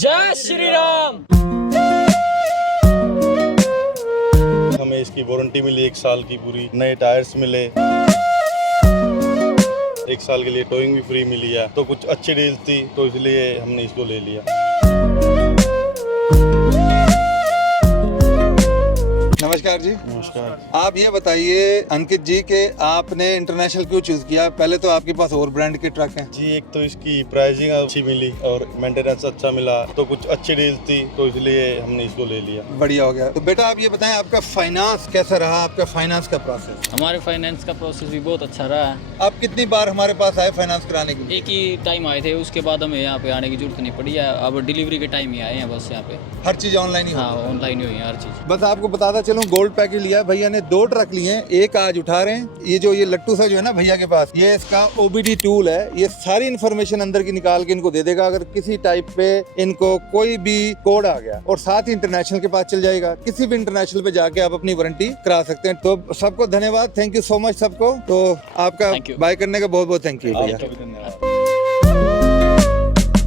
जय श्री राम। हमें इसकी वारंटी मिली 1 साल की पूरी, नए टायर्स मिले, 1 साल के लिए टोइंग भी फ्री मिली है। तो कुछ अच्छी डील थी तो इसलिए हमने इसको ले लिया। नमस्कार जी। नमस्कार। आप ये बताइए अंकित जी के आपने इंटरनेशनल क्यों चूज किया? पहले तो आपके पास और ब्रांड के ट्रक हैं। जी, एक तो इसकी प्राइसिंग अच्छी मिली और मेंटेनेंस अच्छा मिला, तो कुछ अच्छी डील थी तो इसलिए हमने इसको ले लिया। बढ़िया हो गया। तो बेटा आप ये बताएं आपका फाइनेंस कैसा रहा, आपका फाइनेंस का प्रोसेस? हमारे फाइनेंस का प्रोसेस भी बहुत अच्छा रहा है। आप कितनी बार हमारे पास आए फाइनेंस कराने के लिए? एक ही टाइम आए थे, उसके बाद हमें यहाँ पे आने की जरूरत नहीं पड़ी है। अब डिलीवरी के टाइम ही आए हैं बस यहाँ पे। हर चीज ऑनलाइन ही हाँ, होती है? ऑनलाइन ही हुई है हर चीज़। बस आपको बताता चलूं, गोल्ड पैकेज लिया भैया ने, 2 ट्रक लिए हैं, एक आज उठा रहे हैं। ये जो ये लट्टू सा जो है ना भैया के पास, ये इसका OBD टूल है। ये सारी इन्फॉर्मेशन अंदर की निकाल के इनको दे देगा अगर किसी टाइप पे इनको कोई भी कोड आ गया, और साथ ही इंटरनेशनल के पास चल जाएगा। किसी भी इंटरनेशनल पे जाके आप अपनी वारंटी करा सकते हैं। तो सबको धन्यवाद, थैंक यू सो मच सबको। तो आपका Thank you. बाय करने का बहुत बहुत थैंक यू भैया। आपका भी धन्यवाद।